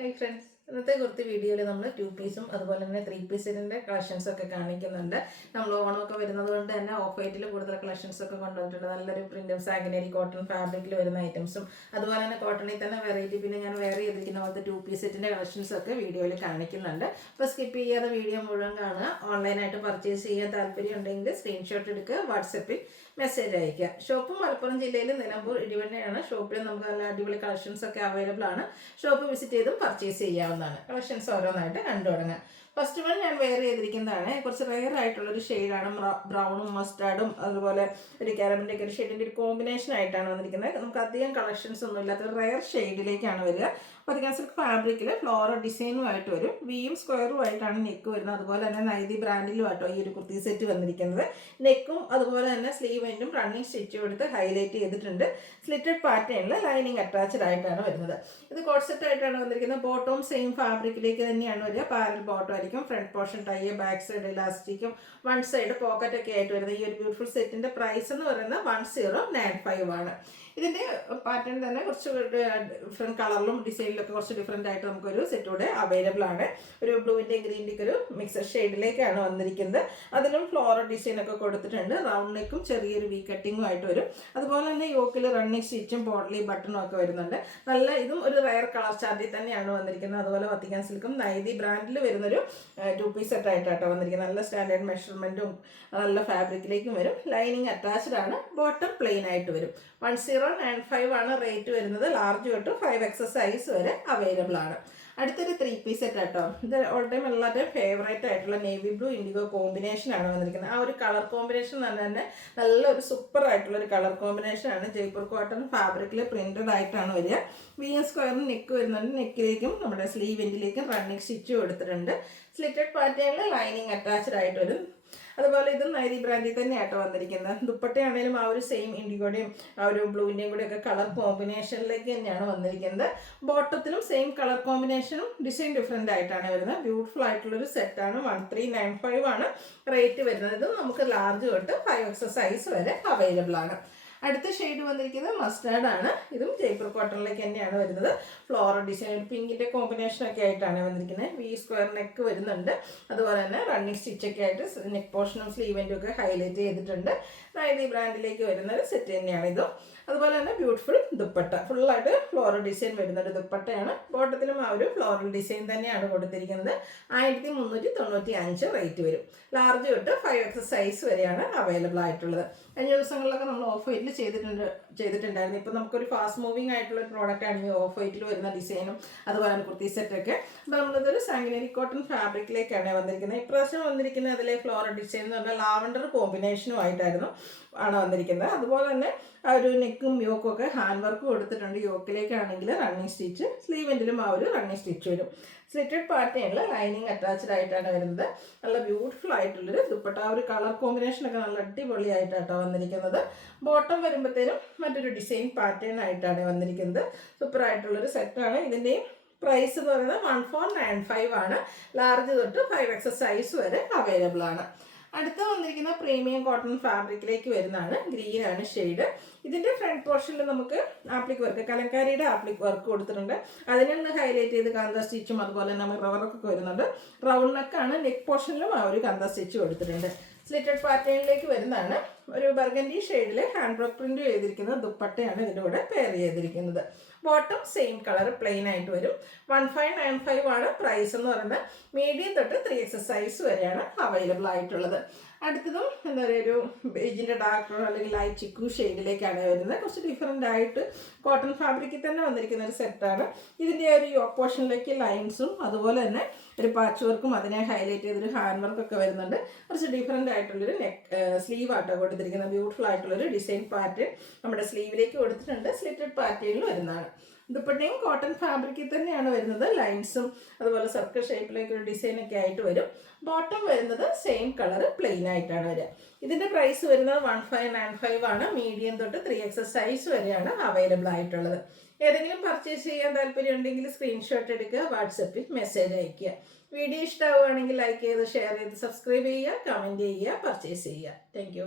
Hi friends, ഇന്നത്തെ കുറച്ച് വീഡിയോയിൽ നമ്മൾ 2 പീസും അതുപോലെ തന്നെ 3 പീസിൻ്റെ കളക്ഷൻസൊക്കെ കാണിക്കുന്നുണ്ട്. നമ്മൾ ഓണമൊക്കെ വരുന്നത് കൊണ്ട് തന്നെ ഓഫ് വൈറ്റിൽ കൂടുതൽ കളക്ഷൻസൊക്കെ കൊണ്ടുവന്നിട്ടുണ്ട്. നല്ലൊരു പ്രിൻറ്റും സാഗനരി കോട്ടൺ ഫാബ്രിക്കിൽ വരുന്ന ഐറ്റംസും അതുപോലെ തന്നെ കോട്ടണിൽ തന്നെ വെറൈറ്റി പിന്നെ ഞാൻ വേറെ ചെയ്തിരിക്കുന്ന പോലത്തെ 2 പീസ് സെറ്റിൻ്റെ കളക്ഷൻസൊക്കെ വീഡിയോയിൽ കാണിക്കുന്നുണ്ട്. അപ്പോൾ സ്കിപ്പ് ചെയ്യാതെ വീഡിയോ മുഴുവൻ കാണുക. ഓൺലൈനായിട്ട് പർച്ചേസ് ചെയ്യാൻ താല്പര്യം ഉണ്ടെങ്കിൽ സ്ക്രീൻഷോട്ട് എടുക്കുക, വാട്സപ്പിൽ മെസ്സേജ് അയക്കുക. ഷോപ്പ് മലപ്പുറം ജില്ലയിൽ നിലമ്പൂർ ഇടിവണ്ണയാണ്. ഷോപ്പിൽ നമുക്ക് നല്ല അടിപൊളി കളക്ഷൻസൊക്കെ അവൈലബിൾ ആണ്. ഷോപ്പ് വിസിറ്റ് ചെയ്തും പർച്ചേസ് ചെയ്യാവുന്നതാണ്. കളക്ഷൻസ് ഓരോന്നായിട്ട് കണ്ടു തുടങ്ങാം. ഫസ്റ്റ് വൺ ഞാൻ വെയർ ചെയ്തിരിക്കുന്നതാണ്. കുറച്ച് റെയർ ആയിട്ടുള്ളൊരു ഷെയ്ഡാണ്. ബ്രൗണും മസ്റ്റാർഡും അതുപോലെ ഒരു കാരമലിൻ്റെ ഒക്കെ ഒരു ഷെയ്ഡിൻ്റെ ഒരു കോമ്പിനേഷൻ ആയിട്ടാണ് വന്നിരിക്കുന്നത്. നമുക്ക് അധികം കളക്ഷൻസ് ഒന്നും ഇല്ലാത്ത റെയർ ഷെയ്ഡിലേക്കാണ് വരിക. പതിക്കാൻ സിൽക്ക് ഫാബ്രിക്കിൽ ഫ്ലോറൽ ഡിസൈനുമായിട്ട് വരും. വിയും സ്ക്വയറും ആയിട്ടാണ് നെക്ക് വരുന്നത്. അതുപോലെ തന്നെ നൈതി ബ്രാൻഡിലുമായിട്ടോ ഈ ഒരു കുർത്തി സെറ്റ് വന്നിരിക്കുന്നത്. നെക്കും അതുപോലെ തന്നെ സ്ലീവ് എൻഡും റണ്ണിങ് സ്റ്റിച്ചും എടുത്ത് ഹൈലൈറ്റ് ചെയ്തിട്ടുണ്ട്. സ്ലിറ്റഡ് പാറ്റേണിൽ ലൈനിങ് അറ്റാച്ച്ഡ് ആയിട്ടാണ് വരുന്നത്. ഇത് കോട്ട് സെറ്റ് ആയിട്ടാണ് വന്നിരിക്കുന്നത്. ബോട്ടവും സെയിം ഫാബ്രിക്കിലേക്ക് തന്നെയാണ് വരിക. പാരൽ ബോട്ടം ആയിരിക്കും. Front portion tie, back side ഇലാസ്റ്റിക്കും വൺ സൈഡ് പോക്കറ്റ് ഒക്കെ ആയിട്ട് വരുന്നത്. ഈ ഒരു ബ്യൂട്ടിഫുൾ സെറ്റിന്റെ പ്രൈസ് എന്ന് പറയുന്നത് 1095 ആണ്. ഇതിന്റെ പാറ്റേൺ തന്നെ കുറച്ച് ഡിഫറെന്റ് കളറിലും ഡിസൈനിലൊക്കെ കുറച്ച് ഡിഫറെന്റ് ആയിട്ട് നമുക്കൊരു സെറ്റൂടെ അവൈലബിൾ ആണ്. ഒരു ബ്ലൂവിന്റെയും ഗ്രീനിന്റെയും ഒരു മിക്സഡ് ഷെയ്ഡിലേക്കാണ് വന്നിരിക്കുന്നത്. അതിലും ഫ്ലോറൽ ഡിസൈൻ ഒക്കെ കൊടുത്തിട്ടുണ്ട്. റൗണ്ട് നെക്കും ചെറിയൊരു വി കട്ടിങ്ങും ആയിട്ട് വരും. അതുപോലെ തന്നെ യോക്കിൽ റണ്ണിങ് സ്റ്റിച്ചും പോട്ട്ലി ബട്ടണും ഒക്കെ വരുന്നുണ്ട്. നല്ല ഇതും ഒരു റയർ കളർ ചാർട്ടിൽ തന്നെയാണ് വന്നിരിക്കുന്നത്. അതുപോലെ വത്തിക്കാൻ സിൽക്കും നൈതി ബ്രാൻഡിൽ വരുന്നൊരു 2 പീസ് സെറ്റ് ആയിട്ടാണ് വന്നിരിക്കുന്നത്. നല്ല സ്റ്റാൻഡേർഡ് മെഷർമെന്റും നല്ല ഫാബ്രിക്കിലേക്കും വരും. ലൈനിങ് അറ്റാച്ച്ഡ് ആണ്. ബോട്ടം പ്ലെയിൻ ആയിട്ട് വരും. 1095 ആണ് റേറ്റ് വരുന്നത്. ലാർജ് തൊട്ട് 5XS സൈസ് വരെ അവൈലബിൾ ആണ്. അടുത്തൊരു 3 പീസ് സെറ്റ് ആട്ടോ. ഇത് ഓൾ ടൈം എല്ലാവരുടെയും ഫേവറേറ്റ് ആയിട്ടുള്ള നേവി ബ്ലൂ ഇൻഡിഗോ കോമ്പിനേഷൻ ആണ് വന്നിരിക്കുന്നത്. ആ ഒരു കളർ കോമ്പിനേഷൻ തന്നെ നല്ലൊരു സൂപ്പർ ആയിട്ടുള്ള ഒരു കളർ കോമ്പിനേഷൻ ആണ്. ജയ്പൂർ കോട്ടൺ ഫാബ്രിക്കിൽ പ്രിന്റഡ് ആയിട്ടാണ് വരിക. വി സ്ക്വയറിന് നെക്ക് വരുന്നുണ്ട്. നെക്കിലേക്കും നമ്മുടെ സ്ലീവ് എൻഡിലേക്കും റണ്ണിങ് സ്റ്റിച്ചും എടുത്തിട്ടുണ്ട്. സ്ലിറ്റഡ് പാറ്റേണിൽ ലൈനിങ് അറ്റാച്ച്ഡ് ആയിട്ട് വരും. അതുപോലെ ഇത് നൈതി ബ്രാൻഡിൽ തന്നെയാട്ടോ വന്നിരിക്കുന്നത്. ദുപ്പട്ടയാണെങ്കിലും ആ ഒരു സെയിം ഇൻഡിഗോയുടെയും ആ ഒരു ബ്ലൂവിൻ്റെയും കൂടെ ഒക്കെ കളർ കോമ്പിനേഷനിലേക്ക് തന്നെയാണ് വന്നിരിക്കുന്നത്. ബോട്ടത്തിലും സെയിം കളർ കോമ്പിനേഷനും ഡിസൈൻ ഡിഫറെൻ്റ് ആയിട്ടാണ് വരുന്നത്. ബ്യൂട്ടിഫുൾ ആയിട്ടുള്ളൊരു സെറ്റാണ്. 1395 ആണ് റേറ്റ് വരുന്നത്. ഇത് നമുക്ക് ലാർജ് തൊട്ട് 5XS സൈസ് വരെ അവൈലബിൾ ആണ്. അടുത്ത ഷെയ്ഡ് വന്നിരിക്കുന്നത് മസ്റ്റാർഡ് ആണ്. ഇതും ജയ്പൂർ കോട്ടണിലേക്ക് തന്നെയാണ് വരുന്നത്. ഫ്ലോറൽ ഡിസൈൻ പിങ്കിന്റെ കോമ്പിനേഷൻ ഒക്കെ ആയിട്ടാണ് വന്നിരിക്കുന്നത്. വി സ്ക്വയർ നെക്ക് വരുന്നുണ്ട്. അതുപോലെ തന്നെ റണ്ണിങ് സ്റ്റിച്ചൊക്കെ ആയിട്ട് നെക്ക് പോർഷനും സ്ലീവെന്റും ഒക്കെ ഹൈലൈറ്റ് ചെയ്തിട്ടുണ്ട്. നൈതി ബ്രാൻഡിലേക്ക് വരുന്ന ഒരു സെറ്റ് തന്നെയാണ് ഇതും. അതുപോലെ തന്നെ ബ്യൂട്ടിഫുൾ ദുപ്പട്ട, ഫുള്ളായിട്ട് ഫ്ലോറൽ ഡിസൈൻ വരുന്ന ഒരു ദുപ്പട്ടയാണ്. ബോട്ടത്തിലും ആ ഒരു ഫ്ലോറൽ ഡിസൈൻ തന്നെയാണ് കൊടുത്തിരിക്കുന്നത്. 1395 റേറ്റ് വരും. ലാർജ് തൊട്ട് 5XS സൈസ് വരെയാണ് അവൈലബിൾ ആയിട്ടുള്ളത്. കഴിഞ്ഞ ദിവസങ്ങളിലൊക്കെ നമ്മൾ ഓഫ് വൈറ്റിൽ ചെയ്തിട്ടുണ്ടായിരുന്നു. ഇപ്പം നമുക്കൊരു ഫാസ്റ്റ് മൂവിങ് ആയിട്ടുള്ള ഒരു പ്രോഡക്റ്റ് ആണ് ഈ ഓഫ് വൈറ്റിൽ വരുന്ന ഡിസൈനും അതുപോലെ തന്നെ കുർത്തി സെറ്റൊക്കെ. അപ്പോൾ നമ്മളിതൊരു സാഗനരി കോട്ടൺ ഫാബ്രിക്കിലേക്കാണ് വന്നിരിക്കുന്നത്. ഇപ്രാവശ്യം വന്നിരിക്കുന്നത് അതിലെ ഫ്ലോറൽ ഡിസൈൻ എന്ന് പറഞ്ഞാൽ ലാവണ്ടർ കോമ്പിനേഷനും ആയിട്ടായിരുന്നു വന്നിരിക്കുന്നത്. അതുപോലെ തന്നെ ആ ഒരു നെക്കും യോക്കും ഒക്കെ ഹാൻഡ് വർക്ക് കൊടുത്തിട്ടുണ്ട്. യോക്കിലേക്കാണെങ്കിൽ റണ്ണിങ് സ്റ്റിച്ച്, സ്ലീവെൻറ്റിലും ആ ഒരു റണ്ണിങ് സ്റ്റിച്ച് വരും. സ്ലിറ്റഡ് പാറ്റേണിൽ ലൈനിങ് അറ്റാച്ച്ഡ് ആയിട്ടാണ് വരുന്നത്. നല്ല ബ്യൂട്ടിഫുൾ ആയിട്ടുള്ളൊരു ദുപ്പട്ട. ആ ഒരു കളർ കോമ്പിനേഷനൊക്കെ നല്ല അടിപൊളിയായിട്ടാണ് വന്നിരിക്കുന്നത്. ബോട്ടം വരുമ്പോഴത്തേനും മറ്റൊരു ഡിസൈൻ പാറ്റേൺ ആയിട്ടാണ് വന്നിരിക്കുന്നത്. സൂപ്പർ ആയിട്ടുള്ളൊരു സെറ്റാണ്. ഇതിൻ്റെയും പ്രൈസ് എന്ന് പറയുന്നത് 1495 ആണ്. ലാർജ് തൊട്ട് 5XS സൈസ് വരെ അവൈലബിൾ ആണ്. അടുത്ത വന്നിരിക്കുന്ന പ്രീമിയം കോട്ടൺ ഫാബ്രിക്കിലേക്ക് വരുന്നതാണ്. ഗ്രീൻ ആണ് ഷെയ്ഡ്. ഇതിന്റെ ഫ്രണ്ട് പോർഷനിൽ നമുക്ക് ആപ്ലിക് വർക്ക്, കലങ്കാരിയുടെ ആപ്ലിക് വർക്ക് കൊടുത്തിട്ടുണ്ട്. അതിനൊന്ന് ഹൈലൈറ്റ് ചെയ്ത് കാന്ത സ്റ്റിച്ചും അതുപോലെ തന്നെ നമുക്ക് റവർക്കൊക്കെ വരുന്നുണ്ട്. റൗണ്ട് നെക്കാണ്. നെക്ക് പോർഷനിലും ആ ഒരു കാന്ത സ്റ്റിച്ച് കൊടുത്തിട്ടുണ്ട്. സ്ലിറ്റഡ് പാറ്റേണിലേക്ക് വരുന്നതാണ്. ഒരു ബർഗൻഡി ഷെയ്ഡിൽ ഹാൻഡ് വർക്ക് പ്രിന്റ് ചെയ്തിരിക്കുന്ന ദുപ്പട്ടയാണ് ഇതിൻ്റെ കൂടെ പെയർ ചെയ്തിരിക്കുന്നത്. ബോട്ടം സെയിം കളർ പ്ലെയിൻ ആയിട്ട് വരും. 1595 ആണ് പ്രൈസ് എന്ന് പറയുന്നത്. മീഡിയം തൊട്ട് 3XS സൈസ് വരെയാണ് അവൈലബിൾ ആയിട്ടുള്ളത്. അടുത്തതും എന്താ പറയുക, ഒരു ബേജിൻ്റെ ഡാർക്ക് അല്ലെങ്കിൽ ലൈറ്റ് ചിക്കു ഷെയ്ഡിലേക്കാണ് വരുന്നത്. കുറച്ച് ഡിഫറെൻ്റ് ആയിട്ട് കോട്ടൺ ഫാബ്രിക്കിൽ തന്നെ വന്നിരിക്കുന്ന ഒരു സെറ്റാണ്. ഇതിൻ്റെ ഒരു യോക്ക് പോർഷനിലേക്ക് ലൈൻസും അതുപോലെ തന്നെ ഒരു പാച്ച് വർക്കും അതിനെ ഹൈലൈറ്റ് ചെയ്തൊരു ഹാൻഡ് വർക്കൊക്കെ വരുന്നുണ്ട്. കുറച്ച് ഡിഫറെൻ്റ് ആയിട്ടുള്ളൊരു സ്ലീവ് ആട്ടോ കൊടുത്തിരിക്കുന്നത്. ബ്യൂട്ടിഫുൾ ആയിട്ടുള്ളൊരു ഡിസൈൻ പാറ്റേൺ നമ്മുടെ സ്ലീവിലേക്ക് കൊടുത്തിട്ടുണ്ട്. സ്ലിറ്റഡ് പാറ്റേണിൽ വരുന്നതാണ്. ദുപ്പട്ടയും കോട്ടൺ ഫാബ്രിക്കിൽ തന്നെയാണ് വരുന്നത്. ലൈൻസും അതുപോലെ സർക്കിൾ ഷേപ്പിലേക്ക് ഒരു ഡിസൈനൊക്കെ ആയിട്ട് വരും. ബോട്ടം വരുന്നത് സെയിം കളർ പ്ലെയിൻ ആയിട്ടാണ് വരിക. ഇതിൻ്റെ പ്രൈസ് വരുന്നത് 1595 ആണ്. മീഡിയം തൊട്ട് 3XS സൈസ് വരെയാണ് അവൈലബിൾ ആയിട്ടുള്ളത്. ഏതെങ്കിലും പർച്ചേസ് ചെയ്യാൻ താല്പര്യം ഉണ്ടെങ്കിൽ സ്ക്രീൻഷോട്ട് എടുക്കുക, വാട്സപ്പിൽ മെസ്സേജ് അയയ്ക്കുക. വീഡിയോ ഇഷ്ടമാവുകയാണെങ്കിൽ ലൈക്ക് ചെയ്ത് ഷെയർ ചെയ്ത് സബ്സ്ക്രൈബ് ചെയ്യുക, കമൻറ്റ് ചെയ്യുക, പർച്ചേസ് ചെയ്യുക. താങ്ക്